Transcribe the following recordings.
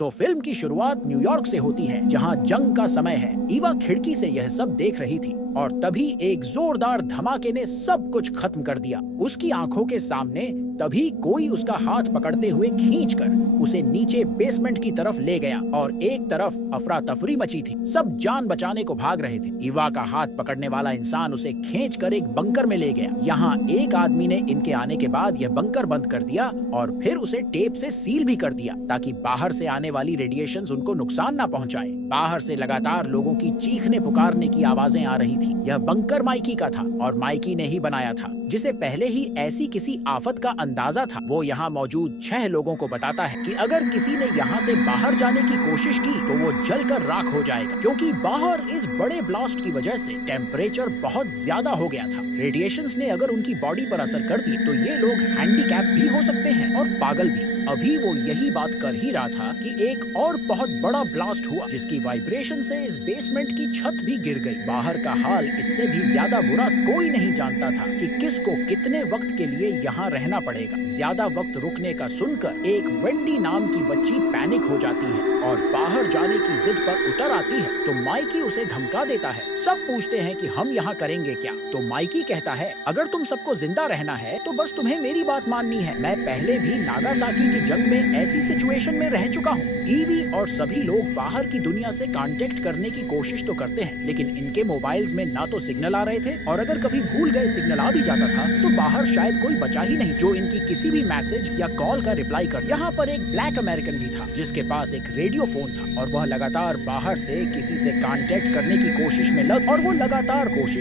तो फिल्म की शुरुआत न्यूयॉर्क से होती है, जहां जंग का समय है। ईवा खिड़की से यह सब देख रही थी और तभी एक जोरदार धमाके ने सब कुछ खत्म कर दिया। उसकी आंखों के सामने तभी कोई उसका हाथ पकड़ते हुए खींचकर उसे नीचे बेसमेंट की तरफ ले गया और एक तरफ अफरा तफरी मची थी। सब जान बचाने को भाग रहे थे। ईवा का हाथ पकड़ने वाला इंसान उसे खींचकर एक बंकर में ले गया। यहाँ एक आदमी ने इनके आने के बाद यह बंकर बंद कर दिया और फिर उसे टेप से सील भी कर दिया ताकि बाहर से आने वाली रेडिएशंस उनको नुकसान ना पहुंचाए। बाहर से लगातार लोगों की चीखने पुकारने की आवाजें आ रही थी। यह बंकर माइकी का था और माइकी ने ही बनाया था, जिसे पहले ही ऐसी किसी आफत का अंदाजा था। वो यहाँ मौजूद 6 लोगों को बताता है कि अगर किसी ने यहाँ से बाहर जाने की कोशिश की तो वो जलकर राख हो जाएगा, क्योंकि बाहर इस बड़े ब्लास्ट की वजह से टेम्परेचर बहुत ज्यादा हो गया था। रेडिएशंस ने अगर उनकी बॉडी पर असर कर दी तो ये लोग हैंडीकैप भी हो सकते हैं और पागल भी। अभी वो यही बात कर ही रहा था कि एक और बहुत बड़ा ब्लास्ट हुआ, जिसकी वाइब्रेशन से इस बेसमेंट की छत भी गिर गई। बाहर का हाल इससे भी ज्यादा बुरा कोई नहीं जानता था कि किसको कितने वक्त के लिए यहाँ रहना पड़ेगा। ज्यादा वक्त रुकने का सुनकर एक वेंडी नाम की बच्ची पैनिक हो जाती है और बाहर जाने की जिद पर उतर आती है। तो माइकी उसे धमका देता है। सब पूछते हैं कि हम यहाँ करेंगे क्या। तो माइकी कहता है, अगर तुम सबको जिंदा रहना है तो बस तुम्हें मेरी बात माननी है। मैं पहले भी नागासाकी की जंग में ऐसी सिचुएशन में रह चुका हूँ। ईवी और सभी लोग बाहर की दुनिया से कांटेक्ट करने की कोशिश तो करते हैं, लेकिन इनके मोबाइल्स में ना तो सिग्नल आ रहे थे और अगर कभी भूल गए सिग्नल आ भी जाता था तो बाहर शायद कोई बचा ही नहीं जो इनकी किसी भी मैसेज या कॉल का रिप्लाई कर। यहाँ पर एक ब्लैक अमेरिकन भी था जिसके पास एक रेडियो फोन था और वह लगातार बाहर से किसी से कांटेक्ट करने की कोशिश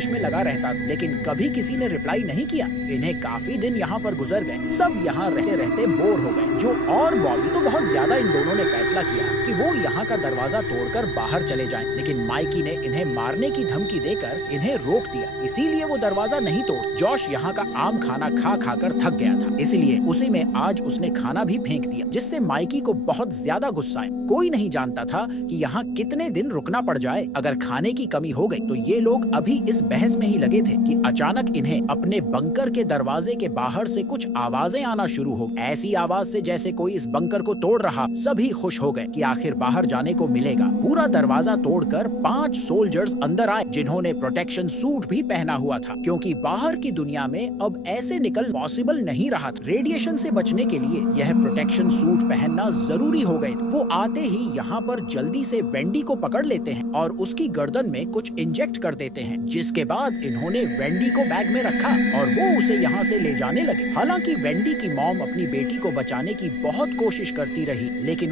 में लगा रहता, लेकिन कभी किसी ने रिप्लाई नहीं किया। इन्हें काफी दिन यहाँ पर गुजर गए। सब यहाँ रहते रहते बोर हो गए। जो और बॉबी तो बहुत ज्यादा इन दोनों ने फैसला किया कि वो यहाँ का दरवाजा तोड़कर बाहर चले जाएं, लेकिन माइकी ने इन्हें मारने की धमकी देकर इन्हें रोक दिया। इसीलिए वो दरवाजा नहीं तोड़। जॉश यहाँ का आम खाना खा खाकर थक गया था, इसलिए उसी में आज उसने खाना भी फेंक दिया, जिससे माइकी को बहुत ज्यादा गुस्सा आया। कोई नहीं जानता था कि यहाँ कितने दिन रुकना पड़ जाए। अगर खाने की कमी हो गई तो ये लोग अभी इस बहस में ही लगे थे कि अचानक इन्हें अपने बंकर के दरवाजे के बाहर से कुछ आवाजें आना शुरू हो। ऐसी आवाज से जैसे कोई इस बंकर को तोड़ रहा। सभी खुश हो गए कि आखिर बाहर जाने को मिलेगा। पूरा दरवाजा तोड़कर 5 सोल्जर्स अंदर आए, जिन्होंने प्रोटेक्शन सूट भी पहना हुआ था, क्योंकि बाहर की दुनिया में अब ऐसे निकल पॉसिबल नहीं रहा था। रेडिएशन से बचने के लिए यह प्रोटेक्शन सूट पहनना जरूरी हो गए। वो आते ही यहाँ पर जल्दी से वेंडी को पकड़ लेते हैं और उसकी गर्दन में कुछ इंजेक्ट कर देते हैं, जिसके बाद इन्होंने वेंडी को बैग में रखा और वो उसे यहाँ से ले जाने लगे। हालांकि वेंडी की मॉम अपनी बेटी को बचाने की बहुत कोशिश करती रही, लेकिन